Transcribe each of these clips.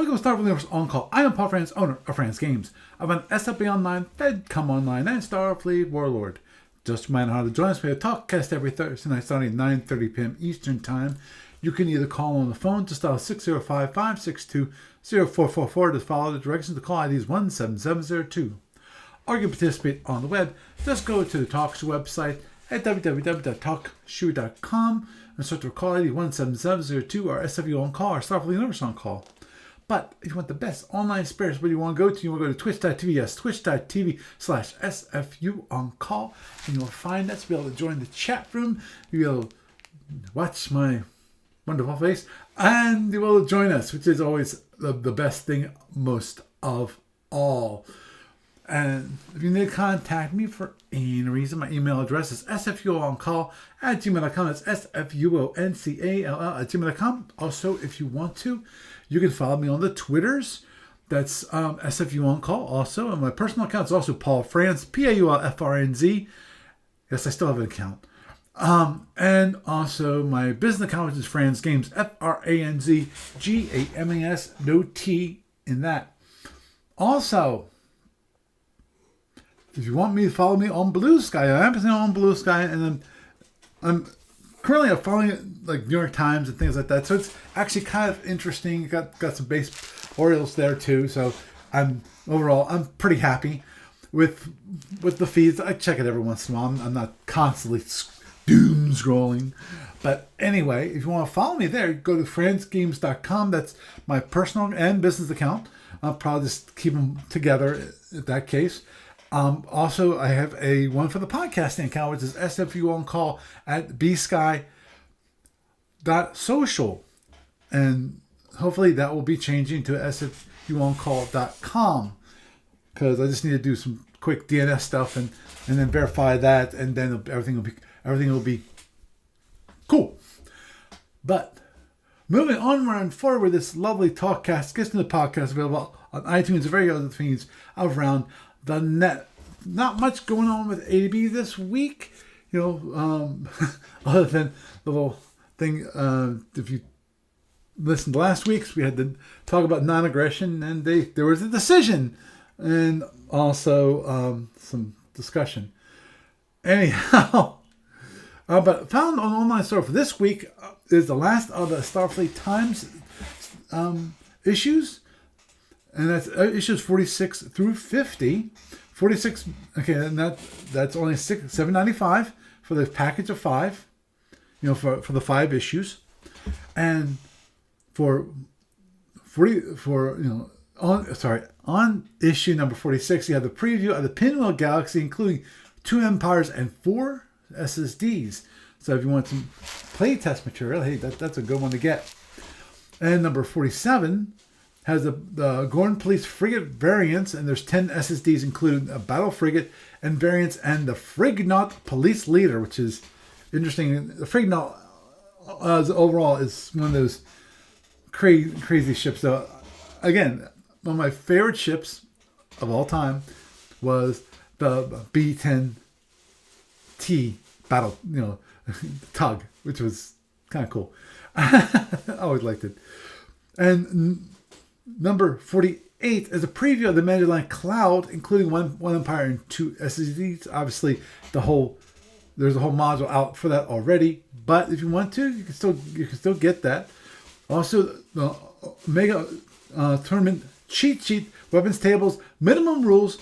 Welcome to Starfleet Universe On Call. I am Paul France, owner of France Games. I run SFB Online, FedCom Online, and Starfleet Warlord. Just a reminder how to join us. We have a talkcast every Thursday night starting at 9:30 p.m. Eastern Time. You can either call on the phone to dial 605-562-0444 to follow the directions. The call ID is 17702. Or you can participate on the web. Just go to the TalkShoe website at www.talkshoe.com and search for call ID 17702 or SFU On Call or Starfleet Universe On Call. But if you want the best online experience, where you want to go to, you want to go to twitch.tv, yes, twitch.tv/SFU On Call, and you'll find us, be able to join the chat room, you'll watch my wonderful face, and you will join us, which is always the best thing most of all. And if you need to contact me for any reason, my email address is sfuoncall@gmail.com. That's sfuoncall@gmail.com. Also, if you want to, you can follow me on the Twitters. That's SFU On Call also. And my personal account is also Paul Franz, PaulFrnz. Yes, I still have an account. And also my business account, which is Franz Games, FRANZGAMAS, no T in that. Also, if you want me to follow me on Blue Sky, I am on Blue Sky, and I'm currently following it like New York Times and things like that. So it's actually kind of interesting. Got some base Orioles there too. So I'm pretty happy with the feeds. I check it every once in a while. I'm not constantly doom scrolling. But anyway, if you want to follow me there, go to franzgames.com. That's my personal and business account. I'll probably just keep them together in that case. Also, I have a one for the podcasting account, which is SFU On Call at bsky.social. And hopefully that will be changing to sfuoncall.com, because I just need to do some quick DNS stuff and then verify that, and then everything will be cool. But moving onward and forward with this lovely talkcast, gets to the podcast available on iTunes and various other things around the net. Not much going on with ADB this week, other than the little thing. If you listened to last week's, we had to talk about non-aggression, and there was a decision, and also some discussion. Anyhow, but found on online store for this week is the last of the Starfleet Times issues. And that's issues 46 through 50. 46, okay, and that's only $7.95 for the package of 5, for the 5 issues. And on issue number 46, you have the preview of the Pinwheel Galaxy, including 2 Empires and 4 SSDs. So if you want some playtest material, hey, that's a good one to get. And number 47 has the Gorn Police Frigate variants, and there's 10 SSDs, including a battle frigate and variants, and the Frignaut Police Leader, which is interesting. The Frignaut overall is one of those crazy ships. So again, one of my favorite ships of all time was the B-10T battle, tug, which was kind of cool. I always liked it. And number 48 is a preview of the Magellan Cloud, including one Empire and 2 SSDs. Obviously, there's a whole module out for that already. But if you want to, you can still get that. Also, the Omega Tournament cheat sheet, weapons tables, minimum rules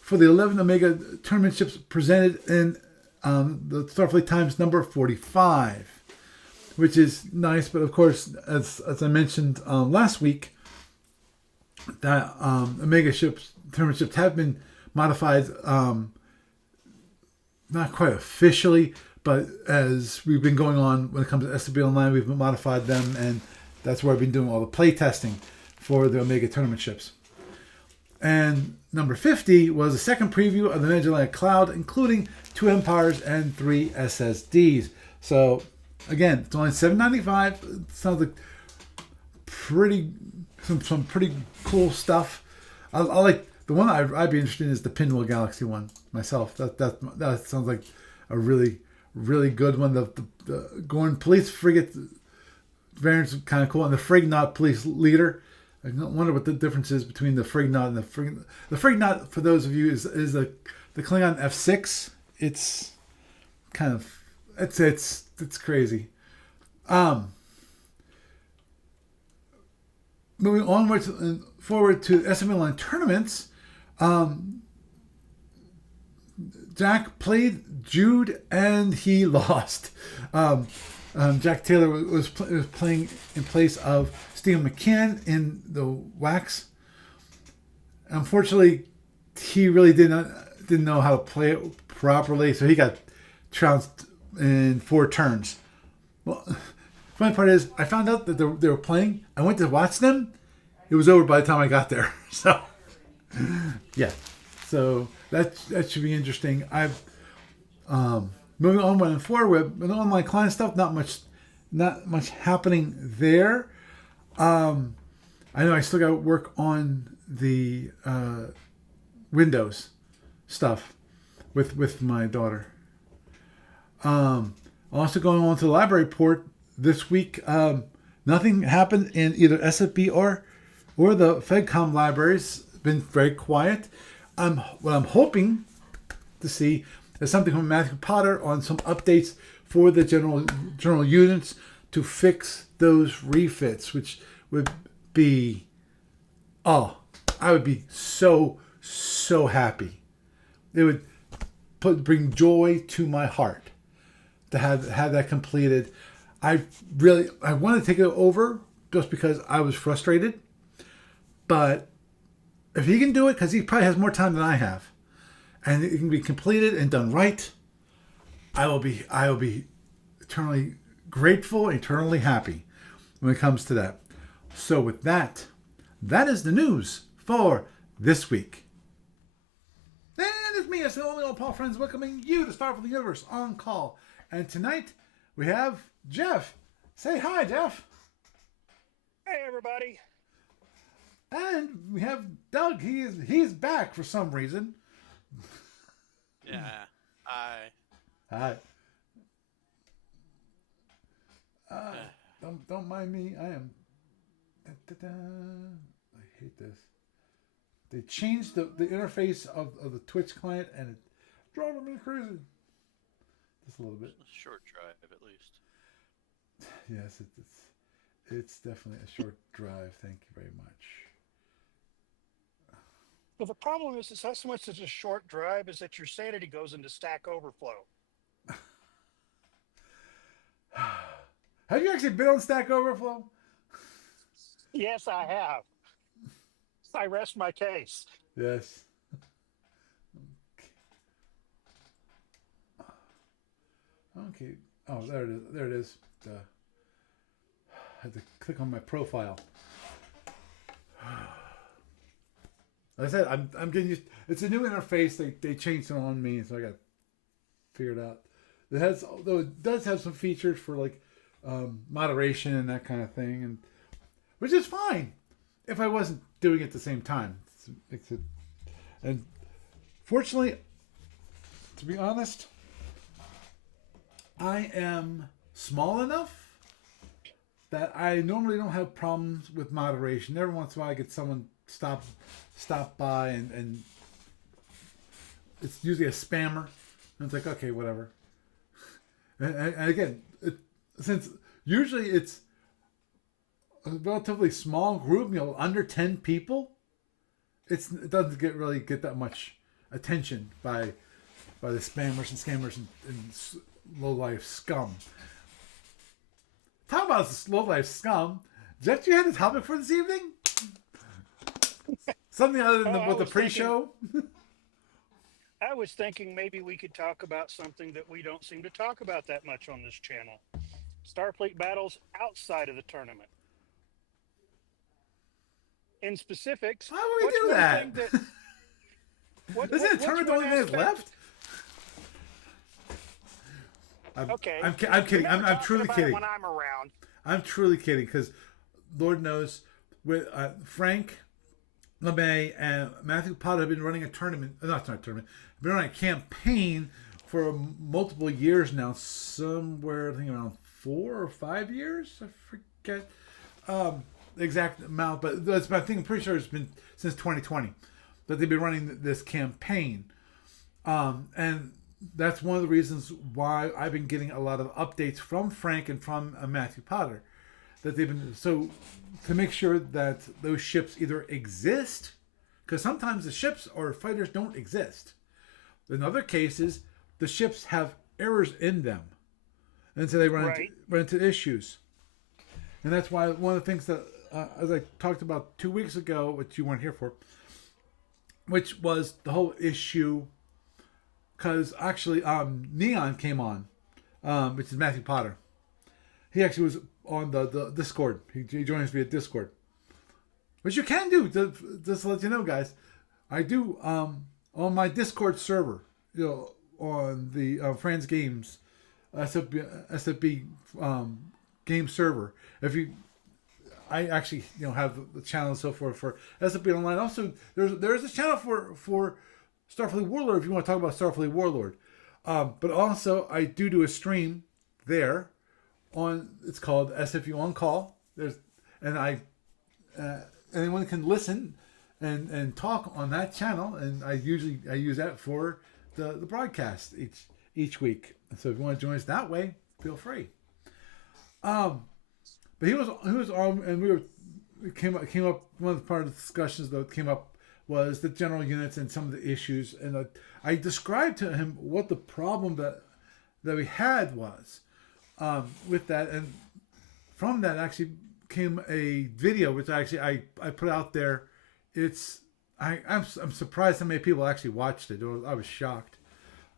for the 11 Omega Tournament ships presented in the Starfleet Times number 45, which is nice. But of course, as I mentioned last week, that Omega tournament ships have been modified, not quite officially, but as we've been going on when it comes to SFB Online, we've modified them, and that's where I've been doing all the play testing for the Omega tournament ships. And number 50 was a second preview of the Magellan Cloud, including 2 Empires and 3 SSDs. So again, it's only $7.95. It sounds like some pretty cool stuff. I like the one I'd be interested in is the Pinwheel Galaxy one myself. That sounds like a really, really good one. The Gorn Police Frigate variant's kind of cool, and the Frignaut Police Leader I wonder what the difference is between the Frignaut and the Frignaut. For those of you, is the Klingon F6. It's kind of it's crazy. Moving onwards and forward to SFU line tournaments. Jack played Jude and he lost. Jack Taylor was playing in place of Stephen McCann in the wax. Unfortunately, he really didn't know how to play it properly, so he got trounced in 4 turns. Well, funny part is, I found out that they were playing. I went to watch them. It was over by the time I got there. So, yeah. So that should be interesting. I've moving on forward with online client stuff. Not much happening there. I know I still got to work on the Windows stuff with my daughter. Also going on to the library port this week. Nothing happened in either SFB or the FedCom libraries. Been very quiet. What I'm hoping to see is something from Matthew Potter on some updates for the general units to fix those refits, which would be, I would be so happy. It would bring joy to my heart to have that completed. I want to take it over just because I was frustrated, but if he can do it, because he probably has more time than I have, and it can be completed and done right, I will be eternally grateful, eternally happy when it comes to that. So with that is the news for this week. And it's me, it's the only old Paul Friends, welcoming you to Star for the Universe on call. And tonight we have Jeff. Say hi, Jeff. Hey, everybody. And we have Doug. He's back for some reason. Yeah. Hi. Don't mind me. I am. I hate this. They changed the interface of the Twitch client, and it's driving me crazy. Just a little bit. A short drive, at least. Yes, it's definitely a short drive. Thank you very much. Well, the problem is it's not so much as a short drive as that your sanity goes into Stack Overflow. Have you actually been on Stack Overflow? Yes, I have. I rest my case. Yes. Okay. Oh, there it is. There it is. I had to click on my profile. Like I said, I'm getting used. It's a new interface. They changed it on me, so I got to figure it out. Though it does have some features for like moderation and that kind of thing, and which is fine if I wasn't doing it at the same time. And fortunately, to be honest, I am small enough that I normally don't have problems with moderation. Every once in a while, I get someone stop by and it's usually a spammer, and it's like, okay, whatever. And again, since usually it's a relatively small group, under 10 people, it doesn't really get that much attention by the spammers and scammers and low life scum. Talk about low life scum. Jeff, do you have a topic for this evening? Something other than the pre-show? I was thinking maybe we could talk about something that we don't seem to talk about that much on this channel. Starfleet battles outside of the tournament. In specifics, why would we do that? Isn't the tournament the only thing that's left? Okay. I'm kidding. I'm truly kidding. When I'm around. I'm truly kidding, because Lord knows, with Frank LeMay and Matthew Potter have been running a tournament. Not a tournament. Been running a campaign for multiple years now. Somewhere, I think around 4 or 5 years. I forget. the exact amount, but I think I'm pretty sure it's been since 2020 that they've been running this campaign, and that's one of the reasons why I've been getting a lot of updates from Frank and from Matthew Potter, that they've been so to make sure that those ships either exist, because sometimes the ships or fighters don't exist. In other cases, the ships have errors in them, and so they run into issues. And that's why one of the things that, as I talked about 2 weeks ago, which you weren't here for, which was the whole issue, because actually Neon came on, which is Matthew Potter. He actually was on the Discord. He joined us via Discord. Which you can do, just to let you know, guys. I do, on my Discord server, on the Friends Games, SFB game server. I actually have the channel and so forth for SFB Online. Also, there's a channel for Starfleet Warlord if you want to talk about Starfleet Warlord. But also I do a stream there on. It's called SFU On Call. Anyone can listen and talk on that channel, and I use that for the broadcast each week. So if you want to join us that way, feel free. But he was on, and we came up. One of the part of the discussions that came up was the general units and some of the issues, and I described to him what the problem that we had was with that, and from that actually came a video which I put out there. I'm surprised how many people actually watched it. I was shocked.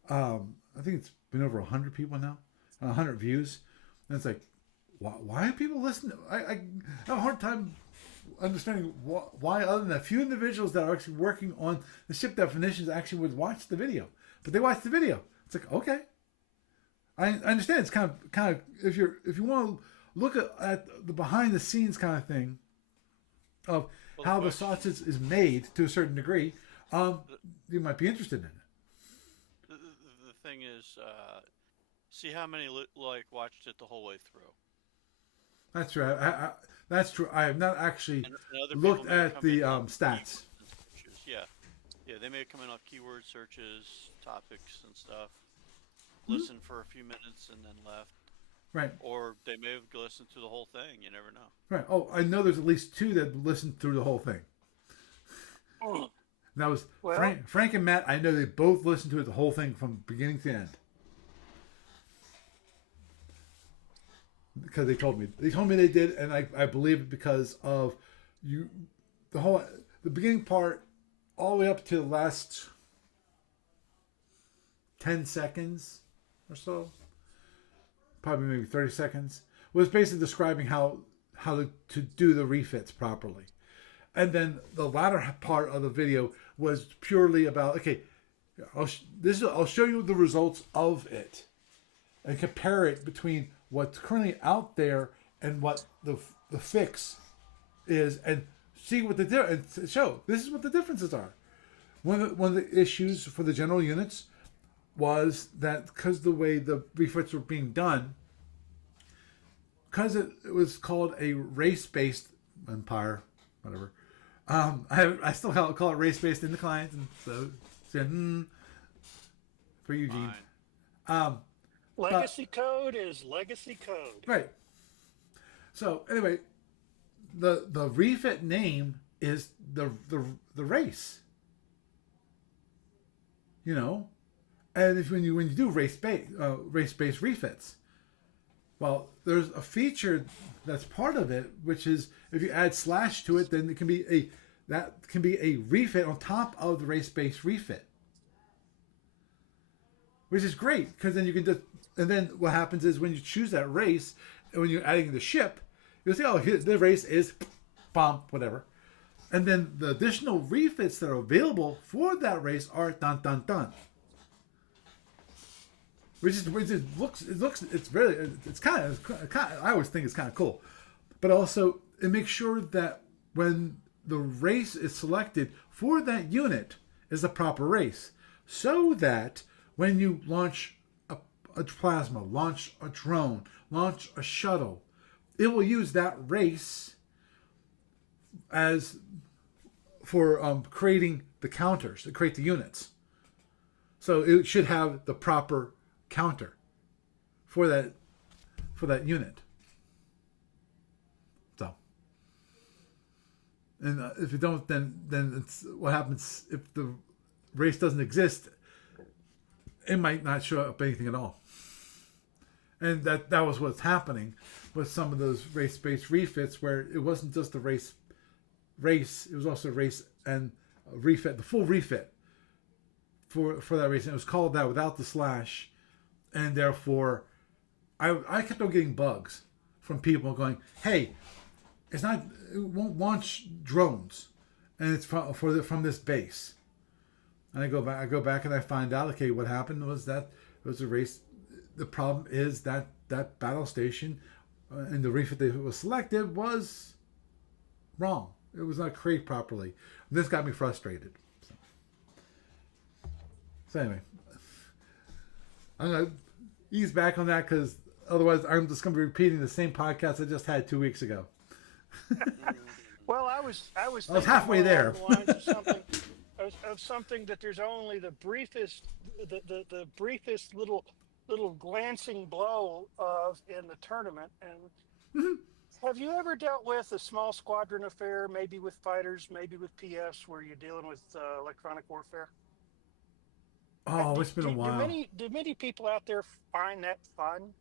I think it's been over 100 people now, 100 views, and it's like, why are people listening? I have a hard time understanding why, other than a few individuals that are actually working on the ship definitions, actually would watch the video. But they watch the video. It's like, okay, I understand. It's kind of if you want to look at the behind the scenes kind of thing of how the sausage is made to a certain degree, you might be interested in it. The thing is, see how many watched it the whole way through. That's right. That's true. I have not actually looked at the stats. Yeah, they may have come in off keyword searches, topics, and stuff. Listen for a few minutes and then left. Right. Or they may have listened to the whole thing. You never know. Right. Oh, I know there's at least 2 that listened through the whole thing. And that was Frank and Matt. I know they both listened to it the whole thing from beginning to end. Because they told me they did, and I believe it because of the beginning part all the way up to the last 10 seconds or so, probably maybe 30 seconds, was basically describing how to do the refits properly. And then the latter part of the video was purely about, okay, I'll show you the results of it and compare it between what's currently out there and what the fix is, and see what and show this is what the differences are. One of the issues for the general units was that because the way the refits were being done, because it was called a race-based empire, whatever. I still call it race-based in the client, and so for Eugene. Legacy code is legacy code. Right. So anyway, the refit name is the race. And when you do race-based refits, well, there's a feature that's part of it, which is if you add / to it, then it can be a refit on top of the race-based refit, which is great because then you can just. And then what happens is when you choose that race, and when you're adding the ship, you'll say, oh, the race is bomb, whatever. And then the additional refits that are available for that race are dun dun dun. It's kind of I always think it's kind of cool. But also it makes sure that when the race is selected for that unit is the proper race, so that when you launch a plasma, launch a drone, launch a shuttle, it will use that race as for creating the counters to create the units. So it should have the proper counter for that unit. So, and if you don't, then it's what happens if the race doesn't exist. It might not show up anything at all. And that was what's happening with some of those race-based refits, where it wasn't just the race. It was also race and a refit, the full refit for that race. And it was called that without the slash, and therefore, I kept on getting bugs from people going, "Hey, it won't launch drones, and it's from this base." And I go back and I find out, okay, what happened was that it was a race. The problem is that battle station and the refit that was selected was wrong. It was not created properly. And this got me frustrated. So anyway, I'm going to ease back on that because otherwise I'm just going to be repeating the same podcast I just had 2 weeks ago. Well, I was halfway there. The lines of something that there's only the briefest little glancing blow of in the tournament. And have you ever dealt with a small squadron affair, maybe with fighters, maybe with PFs, where you're dealing with electronic warfare? It's been a while. Do many people out there find that fun?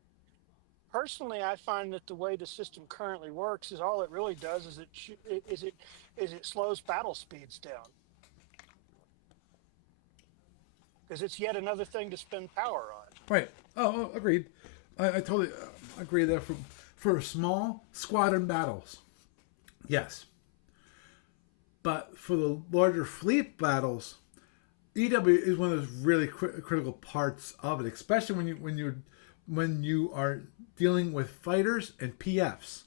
Personally, I find that the way the system currently works is all it really does is it slows battle speeds down. Because it's yet another thing to spend power on. Right. Oh, agreed. I totally agree there. For small squadron battles, yes. But for the larger fleet battles, EW is one of those really critical parts of it, especially when you are dealing with fighters and PFs.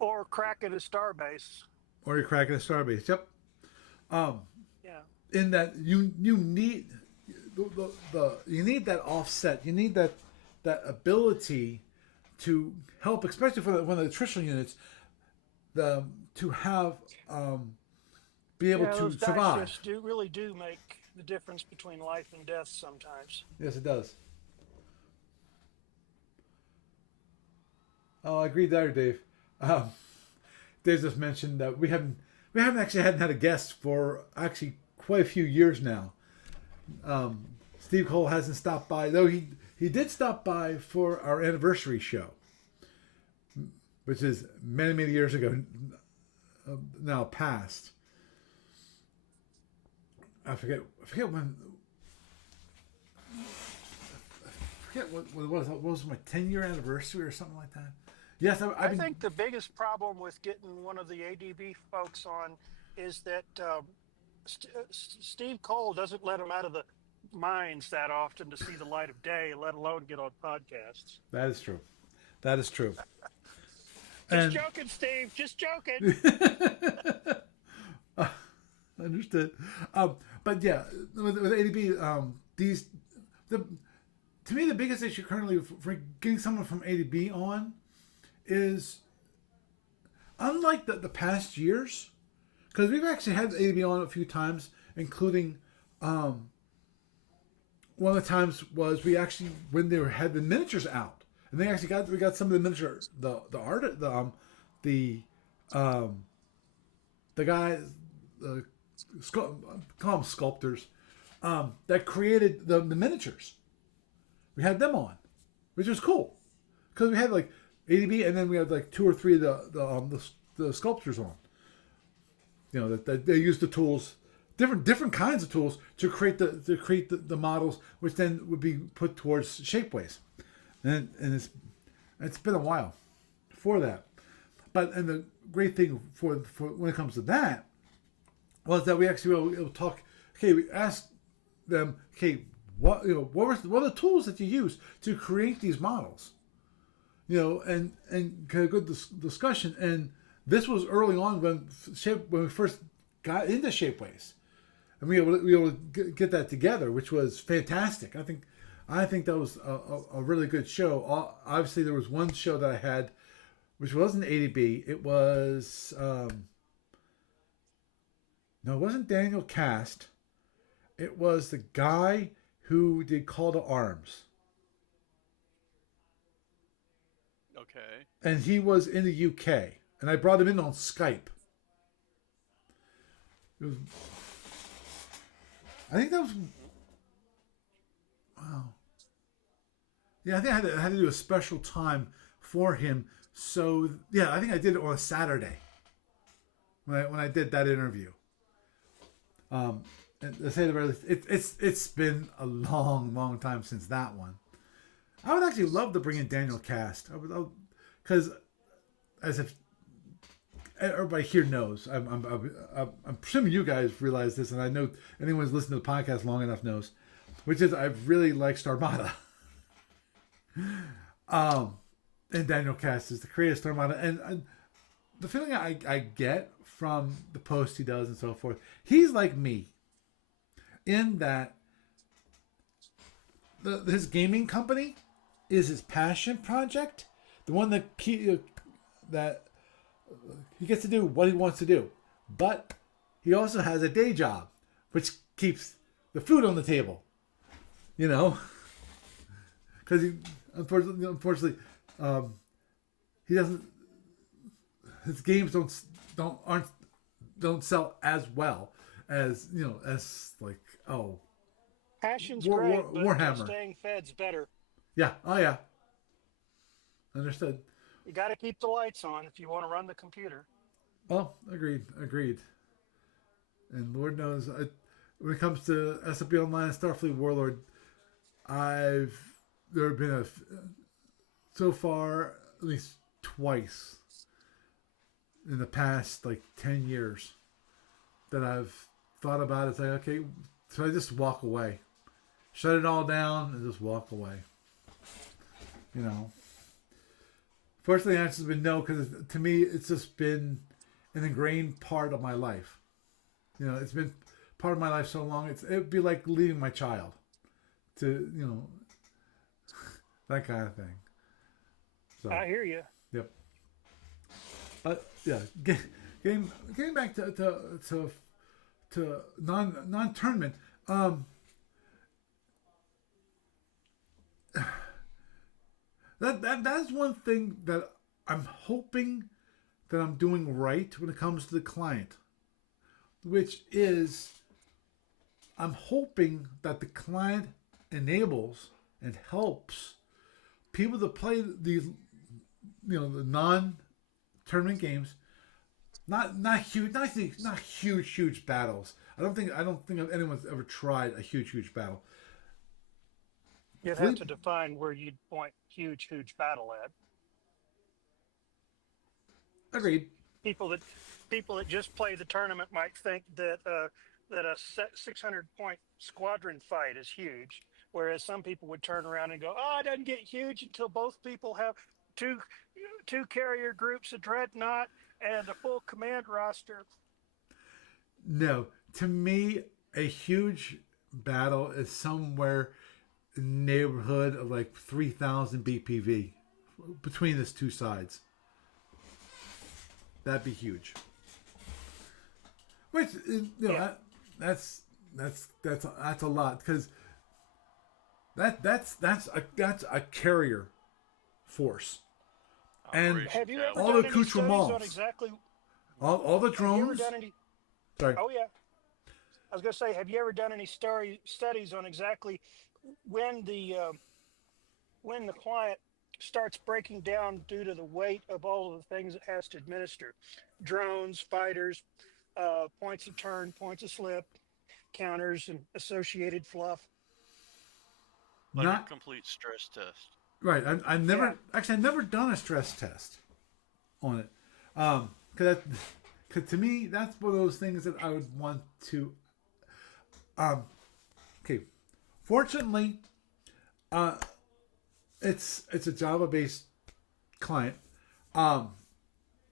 Or cracking a starbase. Or you're cracking a starbase. Yep. Yeah. In that you need you need that offset. You need that ability to help, especially for one of the attritional units, to have be able to those survive. Dice shifts really do make the difference between life and death sometimes. Yes, it does. Oh, I agree there, Dave. Dave just mentioned that we haven't had a guest for actually quite a few years now. Steve Cole hasn't stopped by, though he did stop by for our anniversary show, which is many, many years ago now past. I forget when. I forget what it was. What was my 10-year anniversary or something like that? Yes, I think the biggest problem with getting one of the ADB folks on is that Steve Cole doesn't let him out of the mines that often to see the light of day, let alone get on podcasts. That is true. That is true. Just joking, Steve. Just joking. Understood. But yeah, with ADB, to me the biggest issue currently for getting someone from ADB on is, unlike the past years, because we've actually had ADB on a few times, including one of the times was we actually, when they had the miniatures out, and they actually we got some of the miniatures, the guys, call them sculptors, that created the miniatures. We had them on, which was cool, because we had like ADB, and then we had like 2 or 3 of the sculptures on. You know that they used the tools, different kinds of tools to create the models, which then would be put towards shapeways, and it's been a while for that. And the great thing for when it comes to that was that we actually were able to talk. Okay, we asked them, okay, what are the tools that you use to create these models? And kind of good discussion. And this was early on when we first got into shapeways, and we were able to get that together, which was fantastic. I think that was a really good show. Obviously, there was one show that I had which wasn't ADB. It was no, it wasn't Daniel Cast. It was the guy who did Call to Arms, Okay. and he was in the UK, and I brought him in on Skype. It was, I think that was wow. Yeah, I think I had to do a special time for him. So yeah, I think I did it on a Saturday when I did that interview. And to say the very least, it's been a long time since that one. I would actually love to bring in Daniel Cast. I would, because as if everybody here knows, I'm presuming you guys realize this, and I know anyone who's listened to the podcast long enough knows, which is I really like Starmada. And Daniel Cast is the creator of Starmada, and the feeling I get from the posts he does and so forth, he's like me in that his gaming company is his passion project, the one that he gets to do what he wants to do, but he also has a day job, which keeps the food on the table, you know, because he unfortunately he doesn't. His games don't sell as well as as like Passion's great, but Warhammer. staying fed's better. Yeah. Oh yeah. Understood. You got to keep the lights on if you want to run the computer. Well, agreed. And Lord knows, when it comes to SFB Online and Starfleet Warlord, there have been so far at least twice in the past 10 years that I've thought about it. It's like, okay, so I just walk away, shut it all down, and just walk away. Fortunately, the answer's been no, because to me, it's just been an ingrained part of my life. It's been part of my life so long. It'd be like leaving my child to, that kind of thing. So, I hear you. Yep. Yeah. Getting back to non-tournament. That's one thing that I'm hoping that I'm doing right when it comes to the client, which is I'm hoping that the client enables and helps people to play these, the non-tournament games. Not huge battles. I don't think anyone's ever tried a huge battle. You'd have to define where you'd point huge battle at. Agreed. People that just play the tournament might think that a 600-point squadron fight is huge, whereas some people would turn around and go, "Oh, it doesn't get huge until both people have two carrier groups, a dreadnought, and a full command roster." No, to me, a huge battle is somewhere in the neighborhood of 3,000 BPV between these two sides. That'd be huge. Which that's a lot, because that's a carrier force, and have you ever all done the any studies on accoutrements, exactly? all the Have you ever drones. done any? Sorry. Oh yeah, I was going to say, have you ever done any studies on exactly when the client starts breaking down due to the weight of all of the things it has to administer? Drones, fighters, points of turn, points of slip, counters, and associated fluff. Like Not a complete stress test. right. I've never done a stress test on it, because to me that's one of those things that I would want to. Okay, fortunately, it's a Java-based client.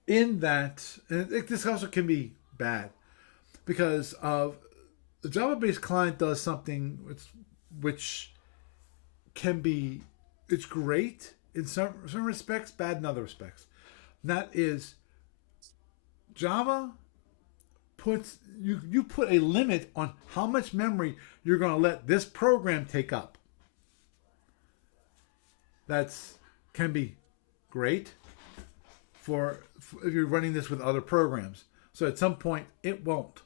In that, and this also can be bad, because of the Java-based client does something which can be, it's great in some respects, bad in other respects. That is, Java puts you put a limit on how much memory you're going to let this program take up. That's can be great for if you're running this with other programs. So at some point it won't,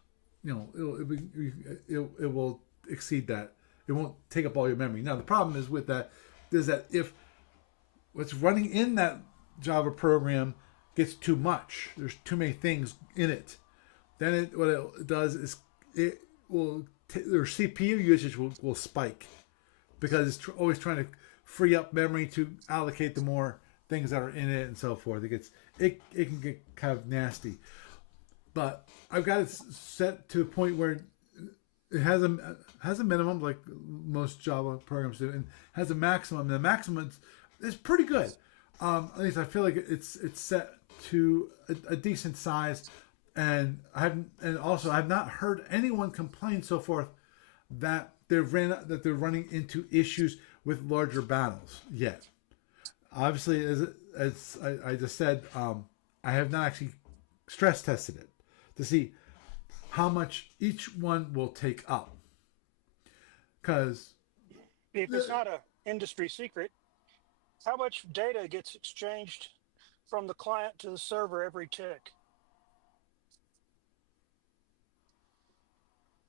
it will exceed that. It won't take up all your memory. Now the problem is with that is that if what's running in that Java program gets too much, there's too many things in it, then what it does is it will their CPU usage will spike because it's always trying to free up memory to allocate the more things that are in it and so forth. It can get kind of nasty, but I've got it set to a point where it has a minimum, like most Java programs do, and has a maximum. And the maximum is pretty good. At least I feel like it's set to a decent size, and I've not heard anyone complain so forth that they're running into issues with larger battles yet. Obviously, as I just said, I have not actually stress tested it to see how much each one will take up. Because if it's not an industry secret, how much data gets exchanged from the client to the server every tick?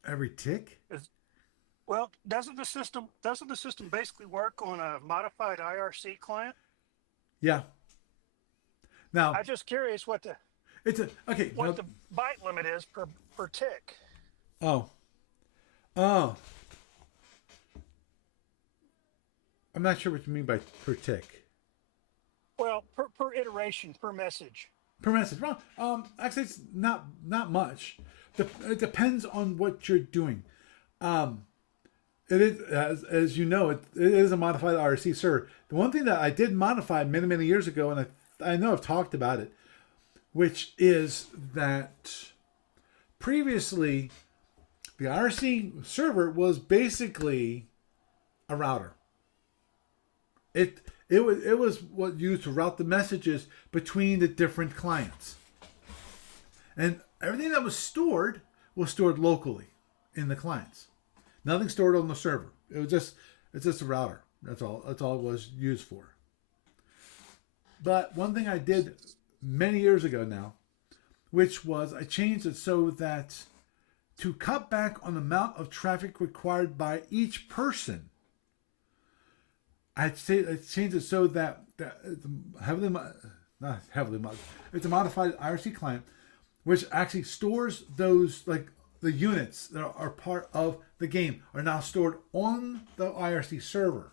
Every tick? Well, doesn't the system basically work on a modified IRC client? Yeah. Now I'm just curious what the byte limit is per tick. Oh. I'm not sure what you mean by per tick. Well, per iteration, per message. Per message. Well, actually, it's not much. It depends on what you're doing. It is, as you know, it is a modified IRC server. The one thing that I did modify many years ago, and I know I've talked about it, which is that previously the IRC server was basically a router. It was what used to route the messages between the different clients, and everything that was stored locally in the clients. Nothing stored on the server. It's just a router. That's all it was used for. But one thing I did many years ago now, which was I changed it so that to cut back on the amount of traffic required by each person, I changed it so that it's a modified IRC client, which actually stores those, like the units that are part of the game are now stored on the IRC server.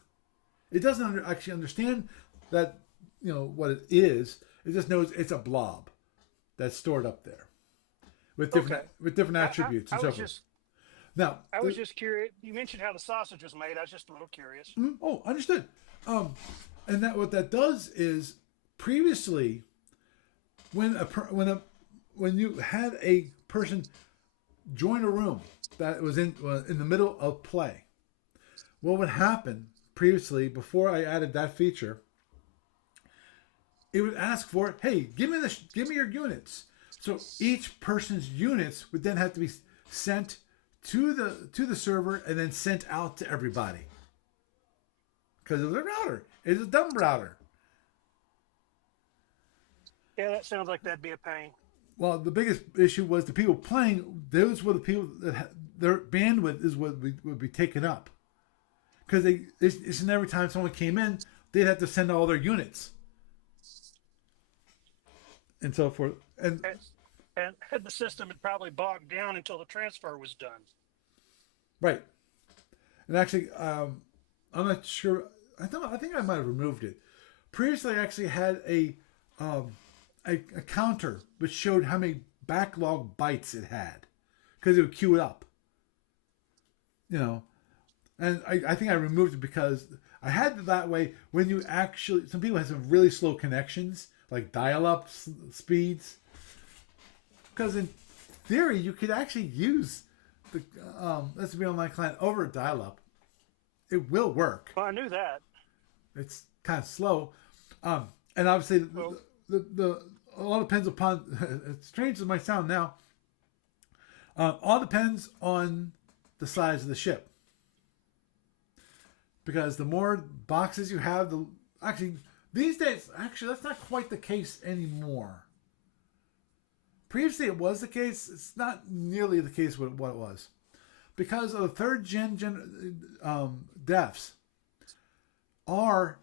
It doesn't actually understand that, what it is. It just knows it's a blob that's stored up there with different attributes and so forth. Now, I was just curious. You mentioned how the sausage was made. I was just a little curious. Oh, understood. And that what that does is previously, when you had a person join a room that was in the middle of play, what would happen previously before I added that feature? It would ask for, hey, give me your units. So each person's units would then have to be sent to the server and then sent out to everybody. Because it was a router. It's a dumb router. Yeah, that sounds like that'd be a pain. Well, the biggest issue was the people playing. Those were the people that their bandwidth is what would be taken up. Because it's every time someone came in, they'd have to send all their units. And so forth. And the system had probably bogged down until the transfer was done. Right. And actually, I'm not sure. I think I might have removed it. Previously, I actually had a counter which showed how many backlog bytes it had, because it would queue it up. And I think I removed it because I had it that way when you actually, some people have some really slow connections, like dial-up speeds. Because in theory, you could actually use the SFB online client over a dial-up. It will work. Well, I knew that. It's kind of slow, and obviously the all depends upon, as strange as it might sound now, all depends on the size of the ship. Because the more boxes you have, these days, that's not quite the case anymore. Previously, it was the case. It's not nearly the case with what it was. Because of the third gen defs are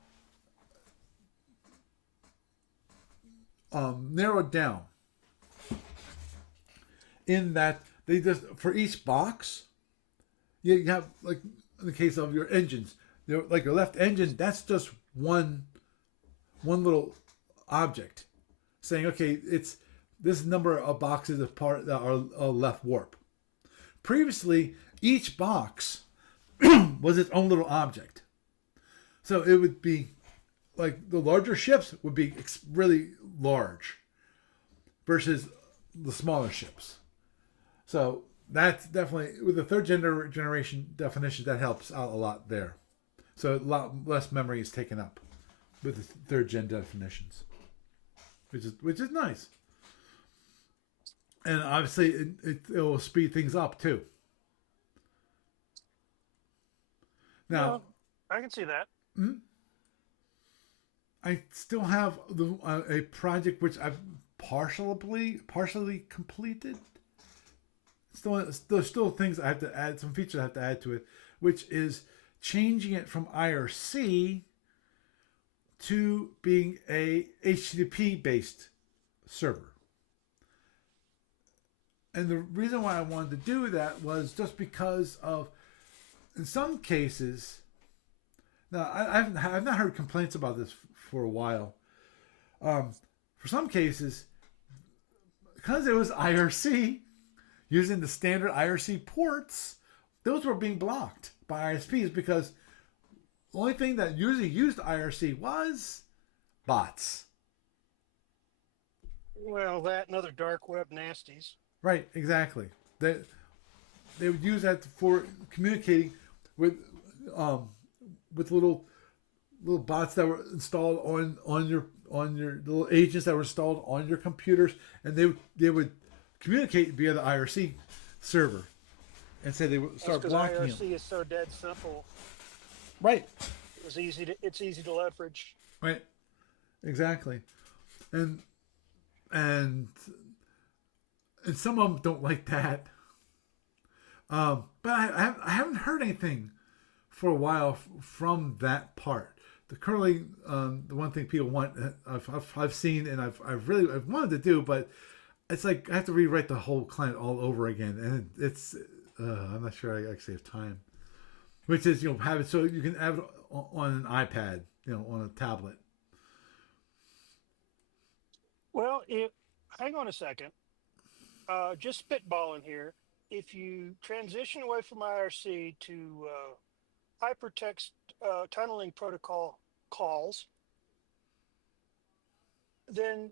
narrowed down. In that they just, for each box, you have, like in the case of your engines, like your left engine, that's just one little object saying, okay, it's this number of boxes of part that are left warp. Previously, each box was its own little object. So it would be like the larger ships would be really large versus the smaller ships. So that's definitely, with the third generation definition, that helps out a lot there. So a lot less memory is taken up with the third gen definitions, which is nice. And obviously it will speed things up too. Now, Well, I can see that. I still have a project which I've partially completed. There's still things I have to add, some features I have to add to it, which is changing it from IRC to being a HTTP based server. And the reason why I wanted to do that was just because of, in some cases, now I've not heard complaints about this for a while. For some cases, because it was IRC, using the standard IRC ports, those were being blocked by ISPs because the only thing that usually used IRC was bots. Well, that and other dark web nasties. Right, exactly. They would use that for communicating with little bots that were installed on your little agents that were installed on your computers, and they would communicate via the IRC server, and say they would start blocking IRC them. is so dead simple. Right. It's easy to leverage. Right. Exactly. And some of them don't like that. But I haven't heard anything for a while from that part. Currently, the one thing people want, I've seen and I've wanted to do, but it's like I have to rewrite the whole client all over again, and it's I'm not sure I actually have time. Which is, have it so you can have it on an iPad, on a tablet. Well, hang on a second. Just spitballing here. If you transition away from IRC to hypertext tunneling protocol calls, then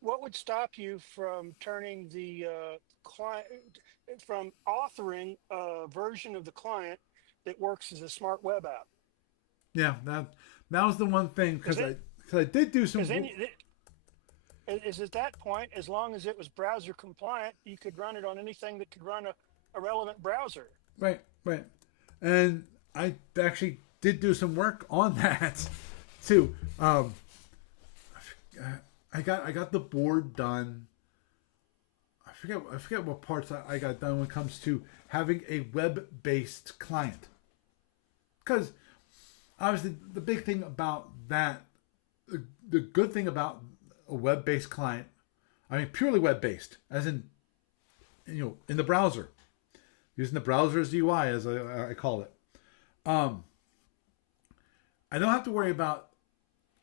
what would stop you from turning the client, from authoring a version of the client that works as a smart web app? Yeah, that was the one thing, because I did do some. Is at that point, as long as it was browser compliant, you could run it on anything that could run a relevant browser. Right. And I actually did do some work on that too. I got the board done. I forget what parts I got done when it comes to having a web-based client. Because obviously the big thing about that, the good thing about a web-based client, I mean purely web-based, as in in the browser, using the browser as UI, as I call it. I don't have to worry about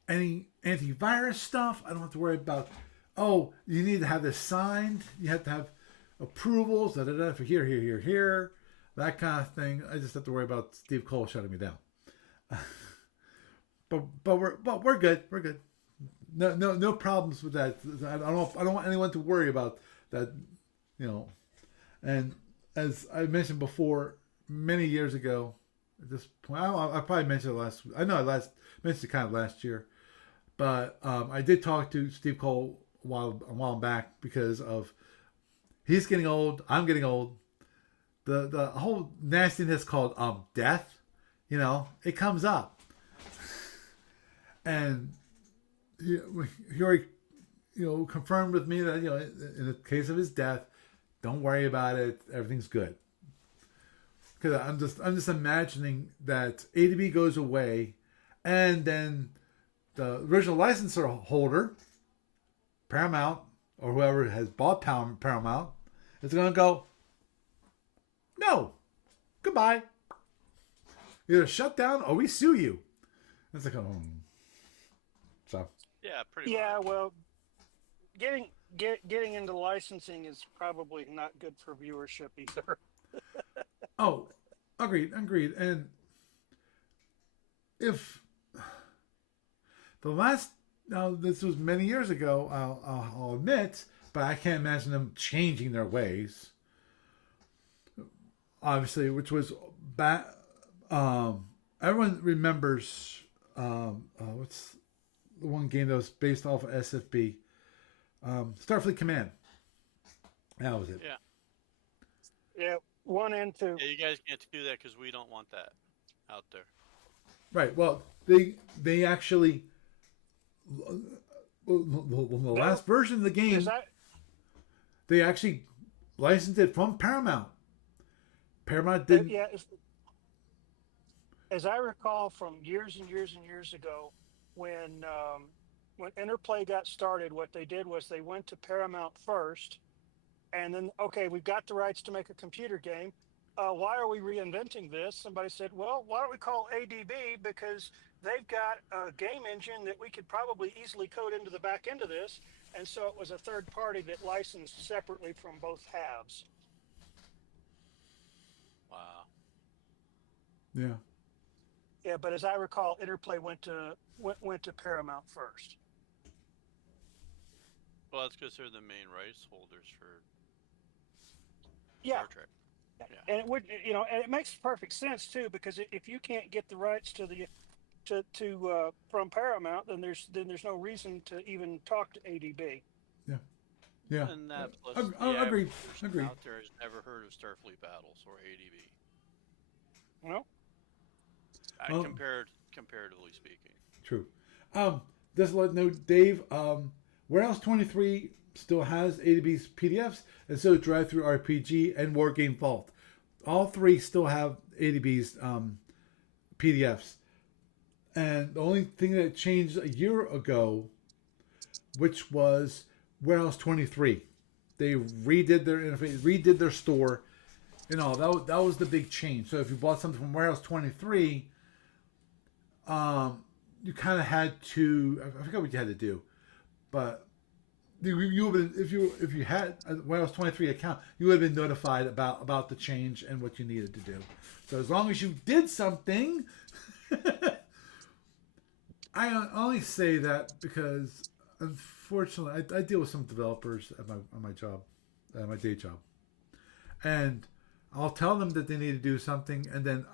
any antivirus stuff. I don't have to worry about, you need to have this signed. You have to have approvals, for here, that kind of thing. I just have to worry about Steve Cole shutting me down. but we're good. We're good. No problems with that. I don't want anyone to worry about that. And as I mentioned before, many years ago, at this point, I probably mentioned it last. I know I mentioned it kind of last year, But I did talk to Steve Cole a while back because of he's getting old, I'm getting old. The whole nastiness called death, it comes up, and he already confirmed with me that in the case of his death, don't worry about it, everything's good. Because I'm just imagining that ADB goes away, and then the original licensor holder, Paramount, or whoever has bought Paramount, is going to go, no, goodbye. Either shut down or we sue you. It's like, so. Yeah, pretty Yeah, much. well, getting into licensing is probably not good for viewership either. Oh, agreed. And if the last, now this was many years ago, I'll admit, but I can't imagine them changing their ways. Obviously, which was back. Everyone remembers what's the one game that was based off of SFB, Starfleet Command. That was it. Yeah. Yeah, 1 and 2. Yeah, you guys can't do that because we don't want that out there. Right. Well, they actually the last version of the game, Is that they actually licensed it from Paramount. Paramount didn't. yeah? As I recall from years and years and years ago, when Interplay got started, what they did was they went to Paramount first, and then okay, we've got the rights to make a computer game. Why are we reinventing this? Somebody said, well, why don't we call ADB, because they've got a game engine that we could probably easily code into the back end of this. And so it was a third party that licensed separately from both halves. Wow. Yeah. Yeah, but as I recall, Interplay went to Paramount first. Well, that's because they're the main rights holders for Yeah, Star Trek. Yeah. and it would, and it makes perfect sense too, because if you can't get the rights to from Paramount, then there's no reason to even talk to ADB. Yeah. Yeah. And that plus Agreed. person out there has never heard of Starfleet Battles or ADB. Well, Comparatively speaking. True. Just to let you know, Dave, Warehouse 23 still has ADB's PDFs, and so Drive Through RPG and Wargame Vault. All three still have ADB's PDFs. And the only thing that changed a year ago, which was Warehouse 23. They redid their interface, redid their store, that was the big change. So if you bought something from Warehouse 23, you kind of had to, I forget what you had to do, but you would, if you had a Warehouse 23 account, you would have been notified about the change and what you needed to do. So as long as you did something, I only say that because unfortunately I deal with some developers at my job, my day job, and I'll tell them that they need to do something, and then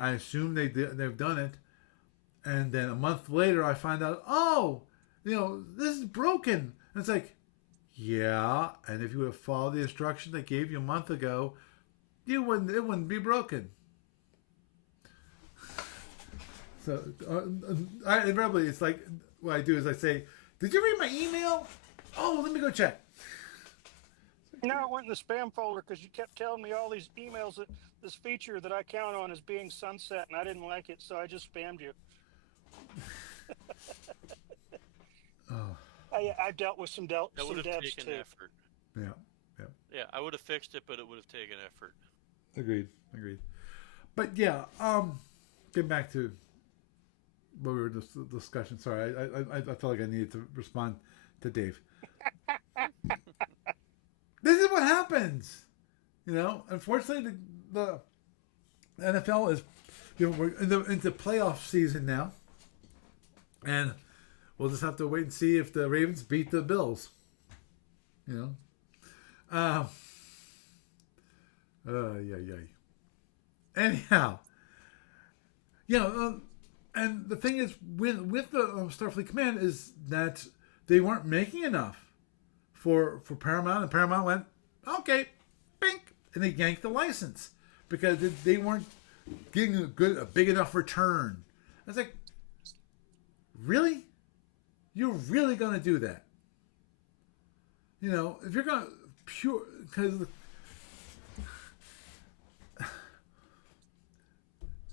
I assume they've done it, and then a month later I find out, oh, this is broken. And it's like, yeah, and if you would have followed the instructions I gave you a month ago, it wouldn't be broken. So invariably it's like, what I do is I say, did you read my email? Oh, let me go check. no, it went in the spam folder because you kept telling me all these emails that this feature that I count on as being sunset, and I didn't like it, so I just spammed you. Oh. I've dealt with some That would have devs taken too. effort. Yeah. Yeah, I would have fixed it, but it would have taken effort. Agreed. But yeah, getting back to what we were just discussing. Sorry, I felt like I needed to respond to Dave. This is what happens. Unfortunately, the NFL is, we're into playoff season now, and we'll just have to wait and see if the Ravens beat the Bills. Yeah. Anyhow, And the thing is, with the Starfleet Command is that they weren't making enough for Paramount, and Paramount went, okay, bink, and they yanked the license because they weren't getting a big enough return. I was like, really? You're really going to do that? You know, if you're going to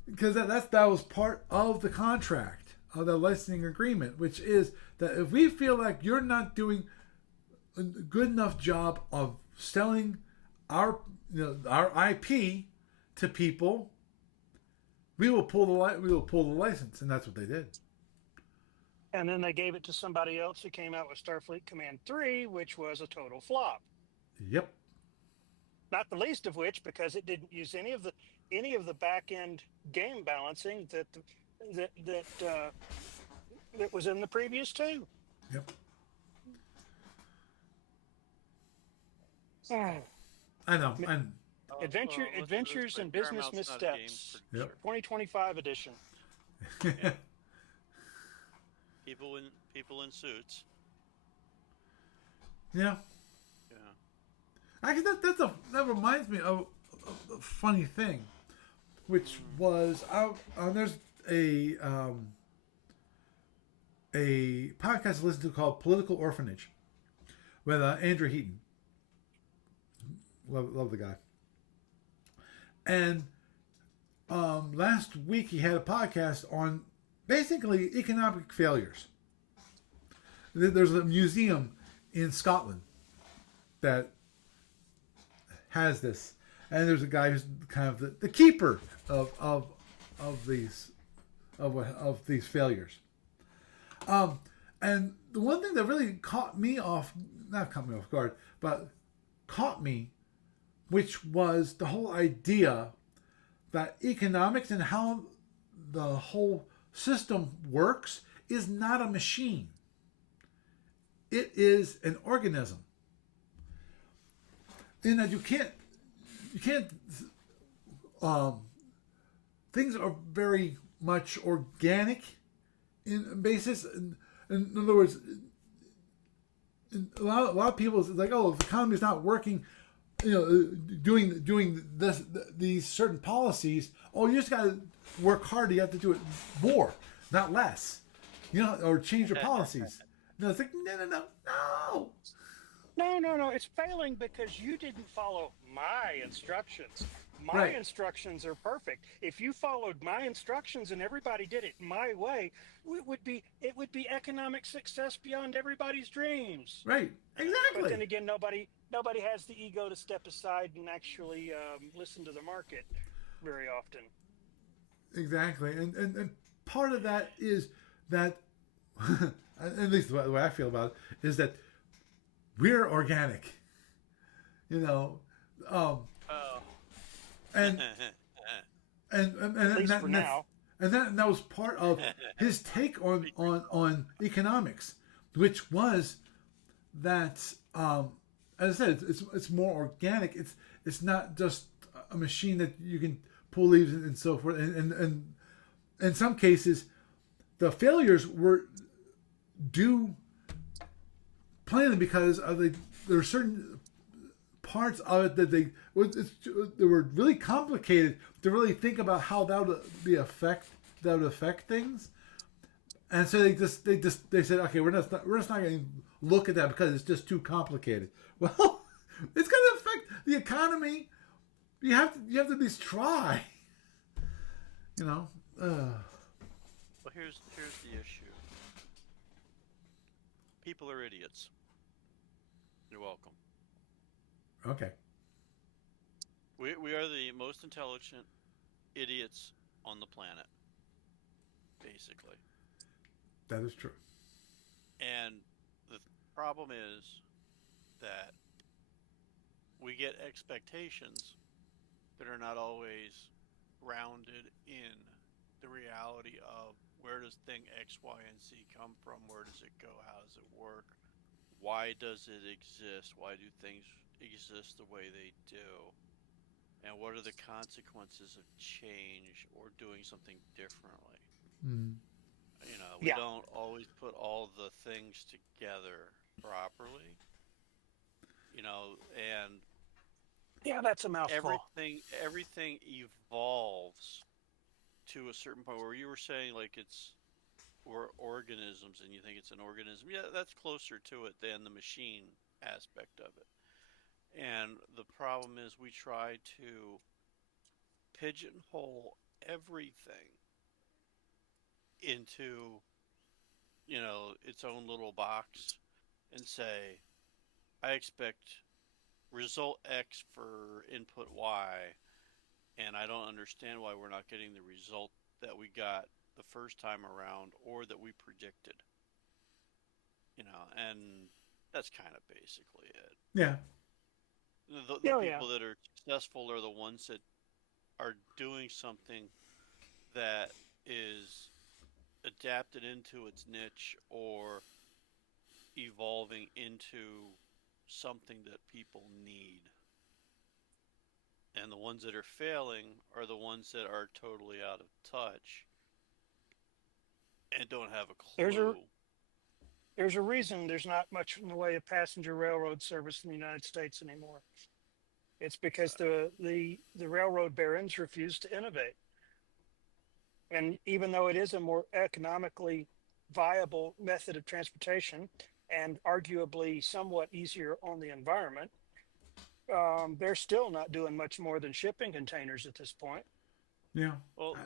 because that was part of the contract of the licensing agreement, which is that if we feel like you're not doing a good enough job of selling our IP to people, we will pull the license, and that's what they did. And then they gave it to somebody else who came out with Starfleet Command 3, which was a total flop. Yep. Not the least of which because it didn't use any of the back end game balancing that was in the previous two. Yep. Oh. I know. And Adventures and Business Missteps. Yep. 2025 edition. Yeah. People in suits. Yeah. Yeah. Actually, that reminds me of a funny thing, which was there's a podcast I listened to called Political Orphanage with Andrew Heaton. Love the guy. And last week he had a podcast on basically economic failures. There's a museum in Scotland that has this, and there's a guy who's kind of the keeper of these failures. And the one thing that really caught me off guard, but caught me, which was the whole idea that economics and how the whole system works is not a machine. It is an organism. In that you can't things are very much organic in basis. In other words, a lot of people, it's like, oh, if the economy is not working, doing these certain policies, oh, you just got to work harder. You have to do it more, not less, or change your policies. No, it's like, no. No. It's failing because you didn't follow my instructions. My instructions are perfect. If you followed my instructions and everybody did it my way, it would be economic success beyond everybody's dreams. Right. Exactly. But then again, nobody has the ego to step aside and actually listen to the market very often. Exactly. And part of that is that, at least the way I feel about it, is that we're organic. And that was part of his take on economics, which was that, as I said, it's more organic. It's not just a machine that you can pull leaves and so forth. And in some cases, the failures were due plainly because there are certain parts of it that they were really complicated to really think about how that would affect things, and so they said, okay, we're just not going to look at that because it's just too complicated. Well, it's going to affect the economy. You have to at least try. Well, here's the issue. People are idiots. You're welcome. Okay. We are the most intelligent idiots on the planet, basically. That is true. And the problem is that we get expectations that are not always grounded in the reality of where does thing X, Y, and Z come from? Where does it go? How does it work? Why does it exist? Why do things exist the way they do? And what are the consequences of change or doing something differently? Mm. We Yeah. don't always put all the things together properly. And Yeah, that's a mouthful. everything evolves to a certain point where you were saying like it's or organisms and you think it's an organism. Yeah, that's closer to it than the machine aspect of it. And the problem is we try to pigeonhole everything into, its own little box and say, I expect result X for input Y, and I don't understand why we're not getting the result that we got the first time around or that we predicted. And that's kind of basically it. Yeah. The Oh, yeah. people that are successful are the ones that are doing something that is adapted into its niche or evolving into something that people need. And the ones that are failing are the ones that are totally out of touch and don't have a There's a clue. there's a reason there's not much in the way of passenger railroad service in the United States anymore. It's because the railroad barons refuse to innovate. And even though it is a more economically viable method of transportation and arguably somewhat easier on the environment, they're still not doing much more than shipping containers at this point. Yeah. Well,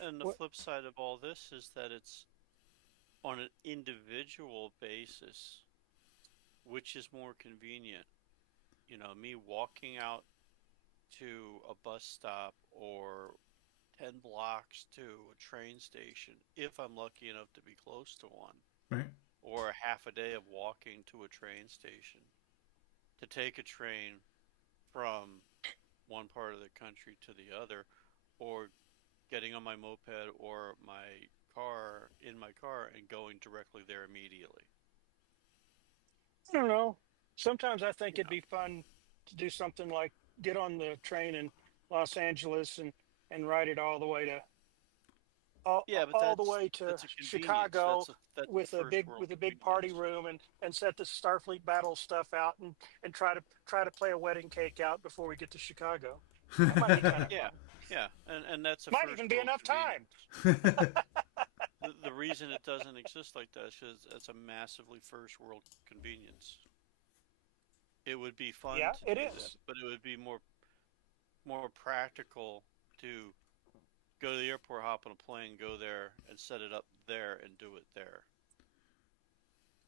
and the What, flip side of all this is that it's on an individual basis, which is more convenient. Me walking out to a bus stop or 10 blocks to a train station, if I'm lucky enough to be close to one, Right. or a half a day of walking to a train station, to take a train from one part of the country to the other, or getting on my moped or my car and going directly there immediately. I don't know. Sometimes I think You it'd know. be fun to do something like get on the train in Los Angeles and ride it Yeah, but all the way to that's a convenience. Chicago That's a with a first big world party convenience. room and set the Starfleet battle stuff out and try to play a wedding cake out before we get to Chicago. That might be kind of Yeah, fun. yeah, and that's a Might first even be world enough time. convenience. The reason it doesn't exist like that is because it's a massively first world convenience. It would be fun Yeah, to it do that, is. but it would be more practical to go to the airport, hop on a plane, go there, and set it up there and do it there.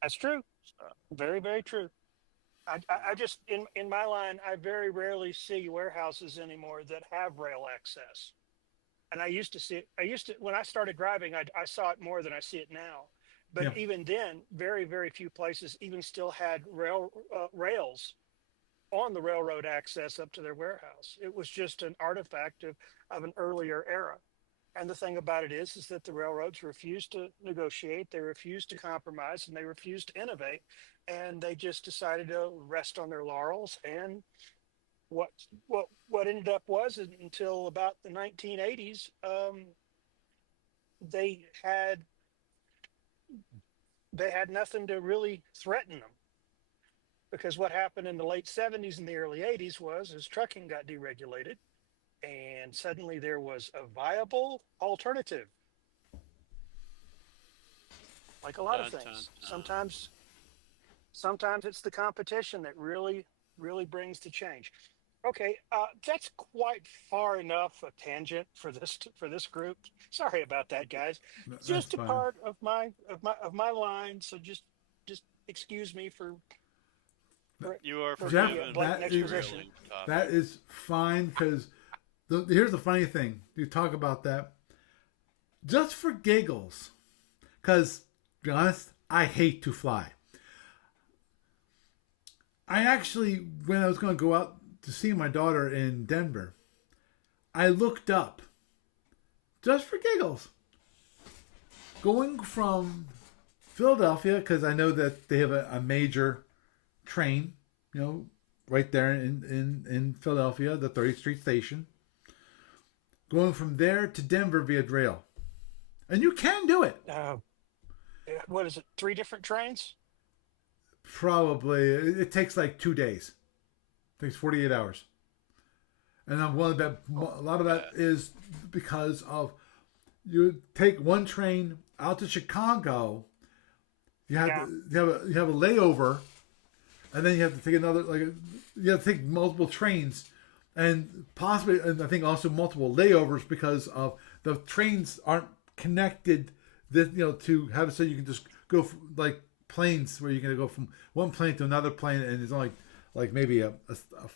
That's true. So, Very, very true. I you just in my line, I very rarely see warehouses anymore that have rail access. And I used to see it. I used to when I started driving, I saw it more than I see it now. But Yeah. even then, very, very few places even still had rails on the railroad access up to their warehouse. It was just an artifact of an earlier era. And the thing about it is that the railroads refused to negotiate, they refused to compromise, and they refused to innovate. And they just decided to rest on their laurels. And what what ended up was until about the 1980s, they had they had nothing to really threaten them. Because what happened in the late 70s and the early 80s was as trucking got deregulated and suddenly there was a viable alternative, like a lot of dun dun things. dun. Sometimes it's the competition that really brings the change. Okay, that's quite far enough a tangent for this group. Sorry about that, guys. That's Just a fine. part of my line, so just excuse me for You are for Jeff, the forgiven for blatant that exposition. derailing the topic. that is fine because here's the funny thing. You talk about that just for giggles, because to be honest, I hate to fly. I actually, when I was going to go out to see my daughter in Denver, I looked up just for giggles, going from Philadelphia because I know that they have a major train, right there in Philadelphia, the 30th Street station. Going from there to Denver via rail. and you can do it. What is it? 3 different trains? Probably it takes like 2 days. It takes 48 hours. And then one of that, a lot of that is because of you take one train out to Chicago. You have you have a layover, and then you have to take another you have to take multiple trains, and possibly and I think also multiple layovers because of the trains aren't connected. That to have it so you can just go like planes where you're going to go from one plane to another plane, and it's only like maybe a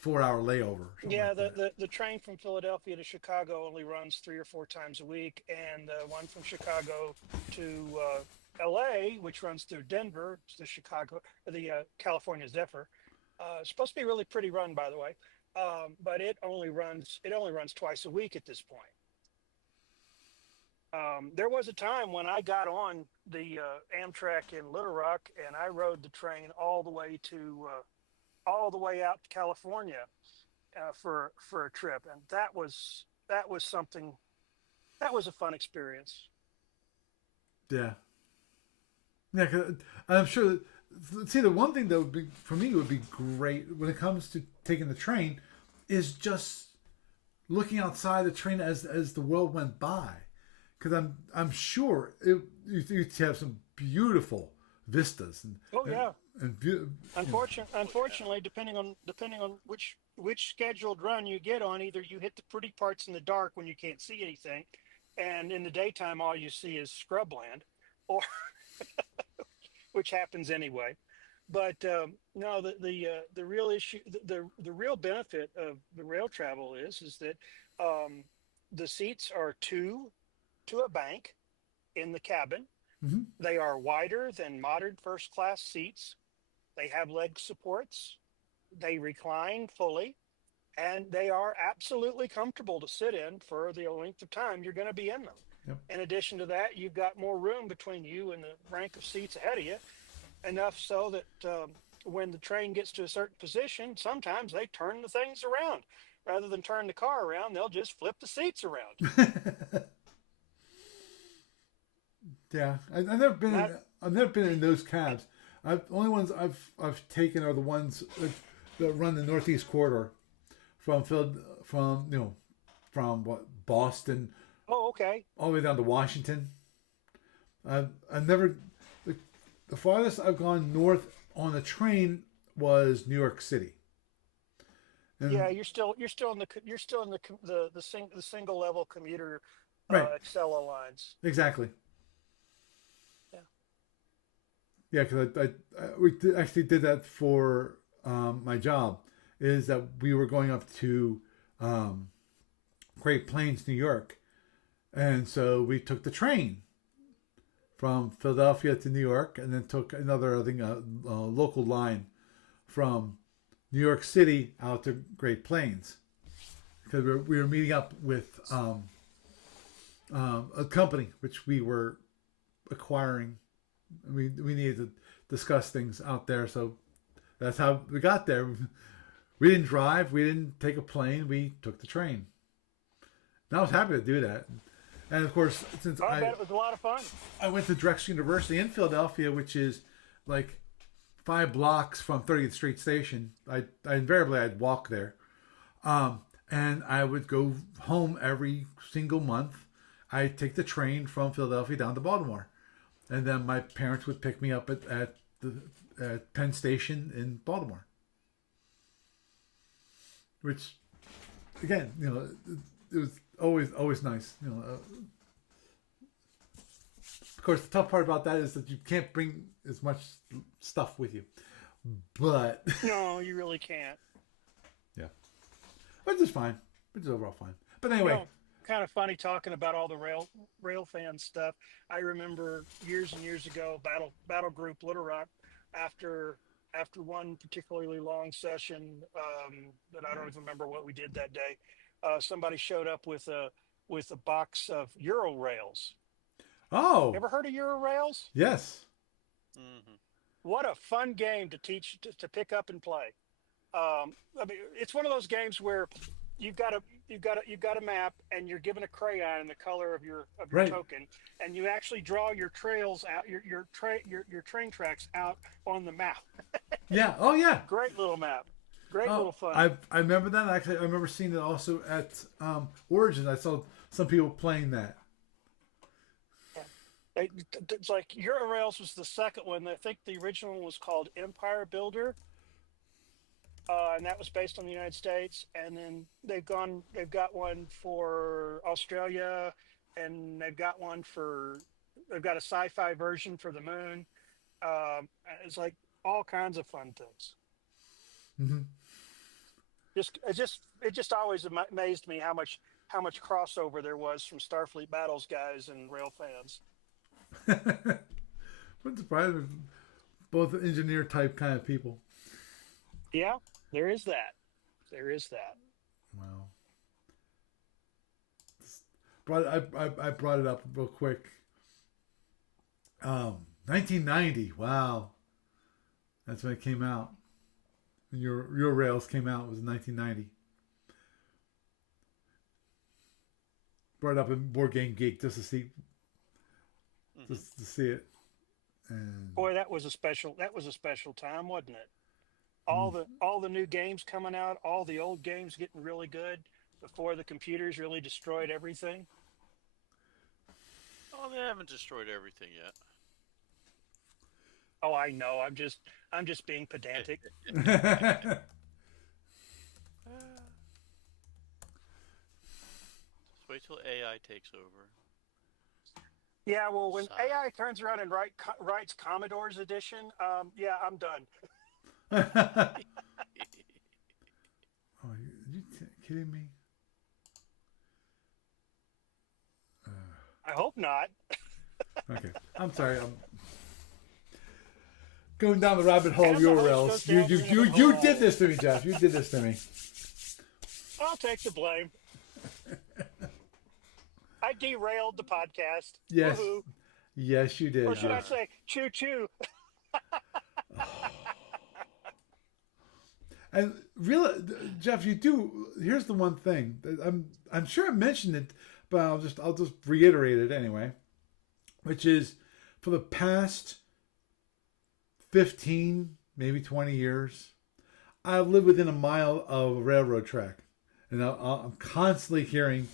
4-hour layover. Yeah, like the train from Philadelphia to Chicago only runs 3 or 4 times a week, and the one from Chicago to L.A., which runs through Denver, the California Zephyr, supposed to be a really pretty run, by the way, but it only runs twice a week at this point. There was a time when I got on the Amtrak in Little Rock, and I rode the train all the way out to California for a trip, and that was something. That was a fun experience. Yeah. Yeah, 'cause I'm sure. See, the one thing that would be for me would be great when it comes to taking the train is just looking outside the train as the world went by, because I'm sure you'd have some beautiful vistas Oh yeah. and Unfortunately, depending on which scheduled run you get on, either you hit the pretty parts in the dark when you can't see anything, and in the daytime all you see is scrubland, or which happens anyway. But no, the real issue, the real benefit of the rail travel is that the seats are two to a bank in the cabin. mm-hmm. They are wider than modern first class seats. They have leg supports. They recline fully, and they are absolutely comfortable to sit in for the length of time you're going to be in them. Yep. In addition to that, you've got more room between you and the rank of seats ahead of you, enough so that when the train gets to a certain position, sometimes they turn the things around. Rather than turn the car around, they'll just flip the seats around. Yeah, I've never been in those cabs. Only ones I've taken are the ones that run the Northeast Corridor from Boston. Oh, okay. All the way down to Washington. I've never the farthest I've gone north on a train was New York City. And, yeah, you're still in the single level commuter right. Acela lines. Exactly. Yeah. Yeah, because we actually did that for my job. Is that we were going up to Great Plains, New York, and so we took the train from Philadelphia to New York, and then took another, I think, local line from New York City out to Great Plains, because we were meeting up with a company which we were acquiring. We needed to discuss things out there, so that's how we got there. We didn't drive, we didn't take a plane, we took the train. And I was happy to do that. And of course, since I bet it was a lot of fun. I went to Drexel University in Philadelphia, which is like 5 blocks from 30th Street Station. I invariably I'd walk there, and I would go home every single month. I'd take the train from Philadelphia down to Baltimore, and then my parents would pick me up at Penn Station in Baltimore. Which, again, it was always nice. Of course, the tough part about that is that you can't bring as much stuff with you. But no, you really can't. Yeah, which is fine. Which is overall fine. But anyway, kind of funny talking about all the rail fan stuff. I remember years and years ago, Battle Group Little Rock, after one particularly long session that I don't even remember what we did that day. Somebody showed up with a box of Euro rails. Oh, ever heard of Euro rails? Yes. Mm-hmm. What a fun game to teach to pick up and play. I mean, it's one of those games where you've got to you've got a map, and you're given a crayon in the color of your Right. token, and you actually draw your trails out, your train tracks out on the map. Yeah. Oh yeah. Great little map. Great little Oh, fun. I remember that. Actually, I remember seeing it also at Origins. I saw some people playing that. It's like Eurorails was the second one. I think the original one was called Empire Builder, and that was based on the United States. And then they've got one for Australia, and they've got a sci-fi version for the moon. It's like all kinds of fun things. Hmm. It just always amazed me how much crossover there was from Starfleet Battles guys and rail fans. I'm surprised. Both engineer type kind of people. Yeah, there is that. There is that. Wow. I brought it up real quick. 1990. Wow. That's when it came out. When your Rails came out, it was 1990. Brought it up in Board Game Geek just to see it. And Boy, that was a special time, wasn't it? mm, All the new games coming out, all the old games getting really good before the computers really destroyed everything. Oh, they haven't destroyed everything yet. Oh, I know. I'm just being pedantic. Just wait till AI takes over. Yeah, well, when Sigh. AI turns around and writes Commodore's edition, yeah, I'm done. oh, you kidding me? I hope not. Okay, I'm sorry. I'm going down the rabbit hole of And the your host Rails. goes You down you the you rabbit you hole. did this to me, Jeff. You did this to me. I'll take the blame. I derailed the podcast. Yes, Woohoo. yes, you did. Or should I say, choo choo? And really, Jeff, you do. Here's the one thing. I'm sure I mentioned it, but I'll just reiterate it anyway. Which is, for the past 15, maybe 20 years, I've lived within a mile of a railroad track, and I'm constantly hearing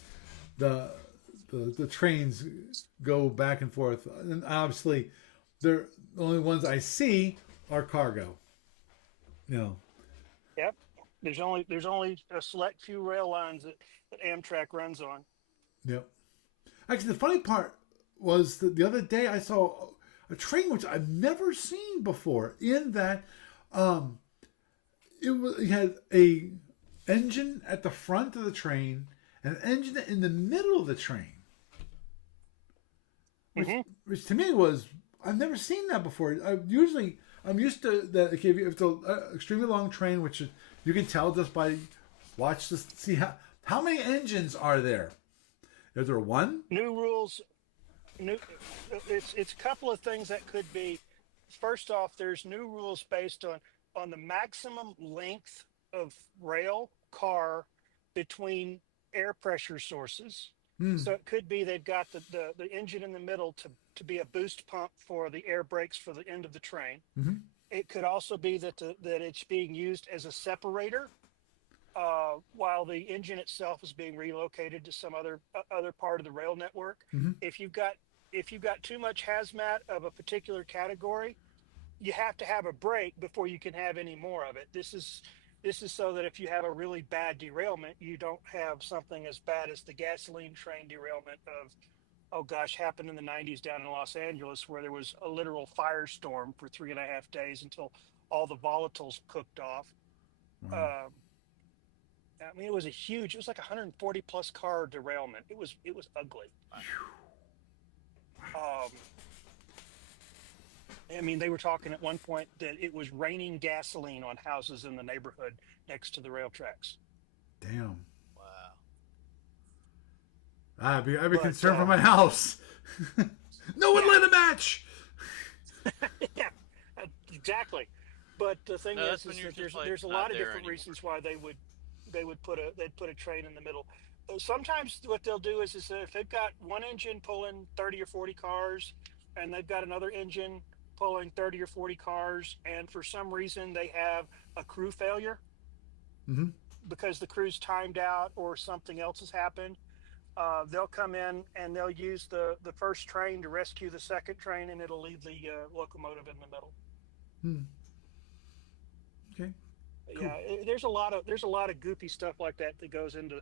the trains go back and forth. And obviously, the only ones I see are cargo. You know. Yep. There's only a select few rail lines that Amtrak runs on. Yep. Actually, the funny part was that the other day I saw a train which I've never seen before. In that, it had a engine at the front of the train and an engine in the middle of the train, which to me was, I've never seen that before. I'm used to that. Okay, if it's an extremely long train, which you can tell just by see how many engines are there. Is there one? New rules. It's a couple of things that could be. First off, there's new rules based on the maximum length of rail car between air pressure sources. So it could be they've got the engine in the middle to be a boost pump for the air brakes for the end of the train. Mm-hmm. It could also be that it's being used as a separator while the engine itself is being relocated to some other part of the rail network. Mm-hmm. If you've got too much hazmat of a particular category, you have to have a break before you can have any more of it. This is so that if you have a really bad derailment, you don't have something as bad as the gasoline train derailment of, oh gosh, happened in the 90s down in Los Angeles, where there was a literal firestorm for 3.5 days until all the volatiles cooked off. Wow. I mean, it was like 140 plus car derailment. It was ugly. I mean, they were talking at one point that it was raining gasoline on houses in the neighborhood next to the rail tracks. Damn. Wow. I'd be But concerned for my house. No one lit a match. yeah, exactly. But the thing No, is that's when you're that just, there's a not lot of there different anymore. reasons why they'd put a train in the middle. Sometimes what they'll do is if they've got one engine pulling 30 or 40 cars, and they've got another engine pulling 30 or 40 cars, and for some reason they have a crew failure Mm-hmm. because the crew's timed out or something else has happened, they'll come in and they'll use the first train to rescue the second train, and it'll leave the locomotive in the middle. Hmm. Okay. Cool. Yeah, there's a lot of goofy stuff like that that goes into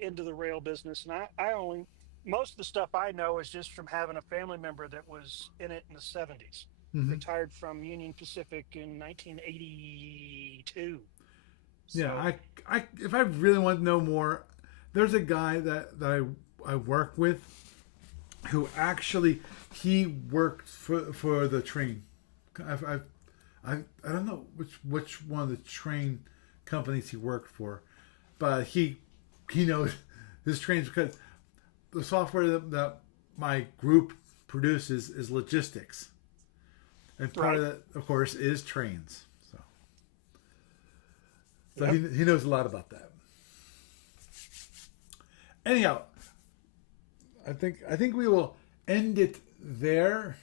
into the rail business, and I only most of the stuff I know is just from having a family member that was in it in the 70s, Mm-hmm. retired from Union Pacific in 1982. Yeah. So If I really want to know more, there's a guy that I work with who actually he worked for the train. I don't know which one of the train companies he worked for, but he knows his trains because the software that my group produces is logistics, and part of right, that, of course, is trains. So yep. he knows a lot about that. Anyhow, I think we will end it there.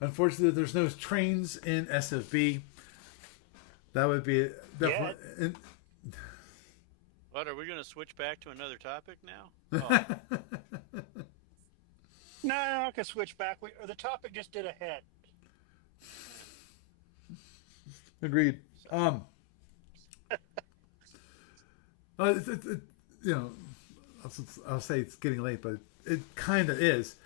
Unfortunately, there's no trains in SFB. That would be Yeah, definitely. What, are we going to switch back to another topic now? Oh, no, I can switch back. The topic just did a head. Agreed. so It, you know, I'll say it's getting late, but it kind of is.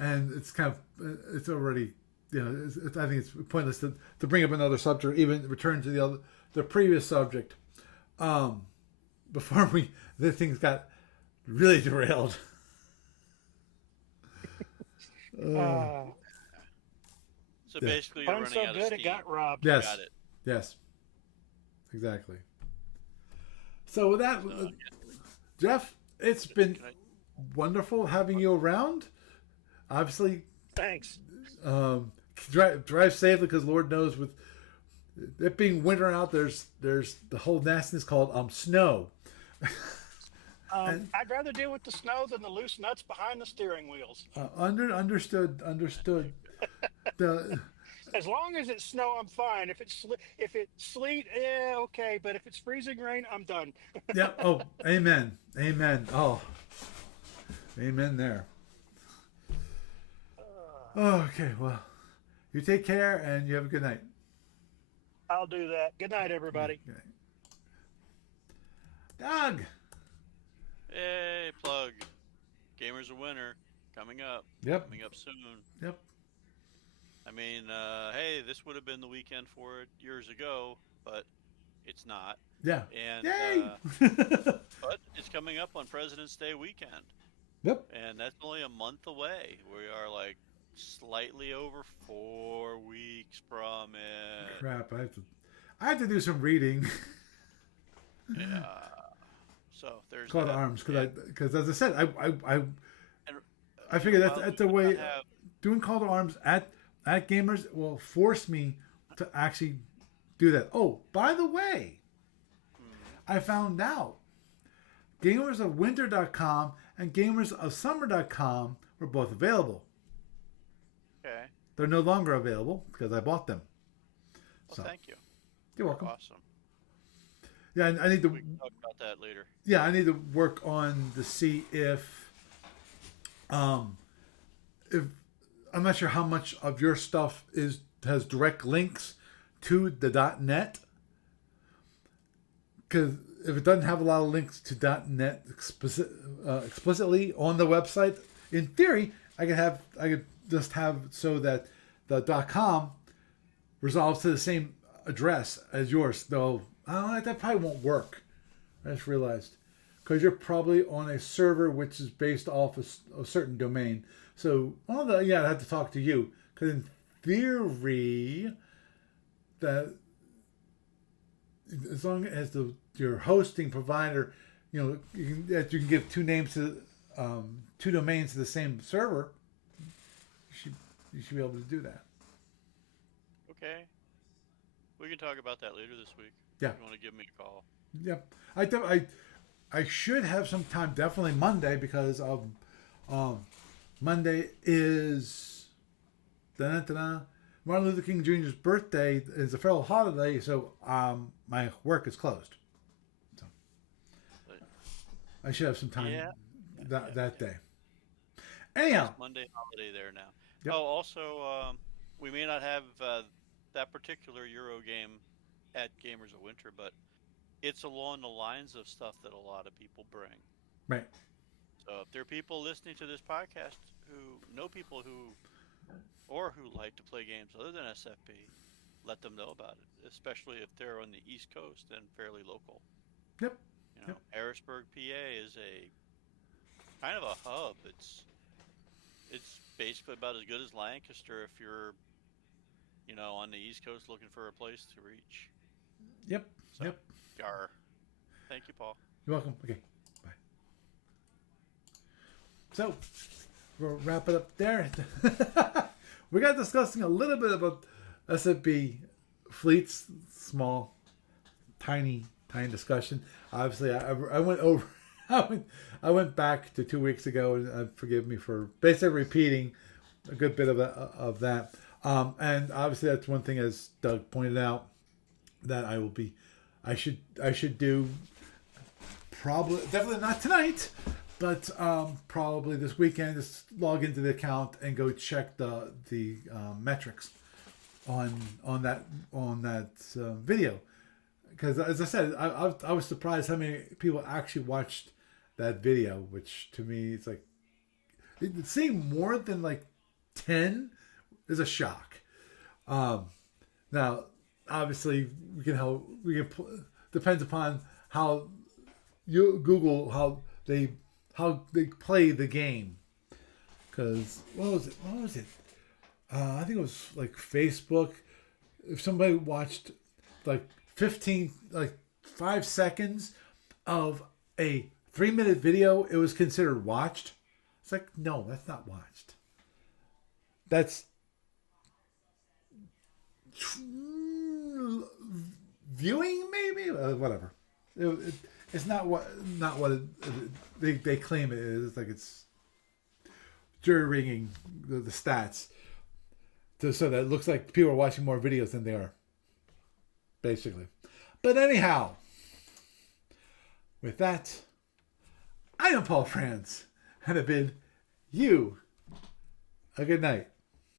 And it's kind of it's already I think it's pointless to bring up another subject, or even return to the previous subject. Before the things got really derailed. Uh, Uh, so yeah. basically, you're Fun running so out of good it steam. got robbed. Got Yes. it. Yes. Exactly. So with that, So Jeff, it's been can I? wonderful having you around. Obviously, Thanks. drive safely because Lord knows with it being winter out, there's the whole nastiness called snow. And I'd rather deal with the snow than the loose nuts behind the steering wheels. understood. The As long as it's snow, I'm fine. If it's sleet, yeah, okay. But if it's freezing rain, I'm done. yeah. Oh, amen, amen. Oh, amen there. Okay, well, you take care and you have a good night. I'll do that. Good night, everybody. Good night. Doug. Hey, plug. Gamers a winner. Coming up. Yep. Coming up soon. Yep. I mean, hey, this would have been the weekend for it years ago, but it's not. Yeah. And Yay. but it's coming up on President's Day weekend, Yep. and that's only a month away. We are like slightly over 4 weeks from it. Crap. I have to do some reading. Yeah. So there's Call to that. arms And, because as I said, and I figure that's while that's we the do way not have, doing call to arms at gamers will force me to actually do that. Oh, by the way, I found out gamersofwinter.com and gamersofsummer.com were both available. okay. They're no longer available because I bought them. Well, So thank you. you're welcome. Awesome. Yeah, I need to. We can talk about that later. Yeah, I need to work on to see if I'm not sure how much of your stuff has direct links to the .net, because if it doesn't have a lot of links to .net explicitly on the website, in theory, I could just have so that the .com resolves to the same address as yours. Though that probably won't work. I just realized because you're probably on a server which is based off a certain domain. So, I'd have to talk to you because in theory, that as long as your hosting provider, that you can give two names to two domains to the same server, you should be able to do that. Okay. We can talk about that later this week. Yeah. If you want to give me a call. Yep. I should have some time. Definitely Monday because Monday is Martin Luther King Jr.'s birthday. Is a federal holiday, so my work is closed. So But, I should have some time yeah. that day. Anyhow, Nice Monday holiday there now. yep. Oh, also, we may not have that particular Euro game at Gamers of Winter, but it's along the lines of stuff that a lot of people bring. Right. So if there are people listening to this podcast who know people who like to play games other than SFB, let them know about it, especially if they're on the East Coast and fairly local. Yep. Harrisburg, PA is a kind of a hub. It's basically about as good as Lancaster if you're, on the East Coast looking for a place to reach. Yep. So, Yep. Yar. Thank you, Paul. You're welcome. Okay. Bye. So, we'll wrap it up there. We got discussing a little bit about SFB fleets, small, tiny discussion. Obviously, I went over. I went back to 2 weeks ago, and forgive me for basically repeating a good bit of that. And obviously, that's one thing, as Doug pointed out, that I should do. Probably, definitely not tonight, but probably this weekend. Just log into the account and go check the metrics on that video. Because as I said, I was surprised how many people actually watched that video, which to me it's like seeing more than like 10 is a shock. Now, obviously, depends upon how you Google how they play the game. Because what was it? I think it was like Facebook. If somebody watched like 5 seconds of a 3-minute video, it was considered watched. It's like, no, that's not watched. That's viewing, maybe, whatever. It's not what they claim it is. It's like it's jury rigging the stats so that it looks like people are watching more videos than they are, basically. But anyhow, with that, I am Paul Franz, and I bid you a good night.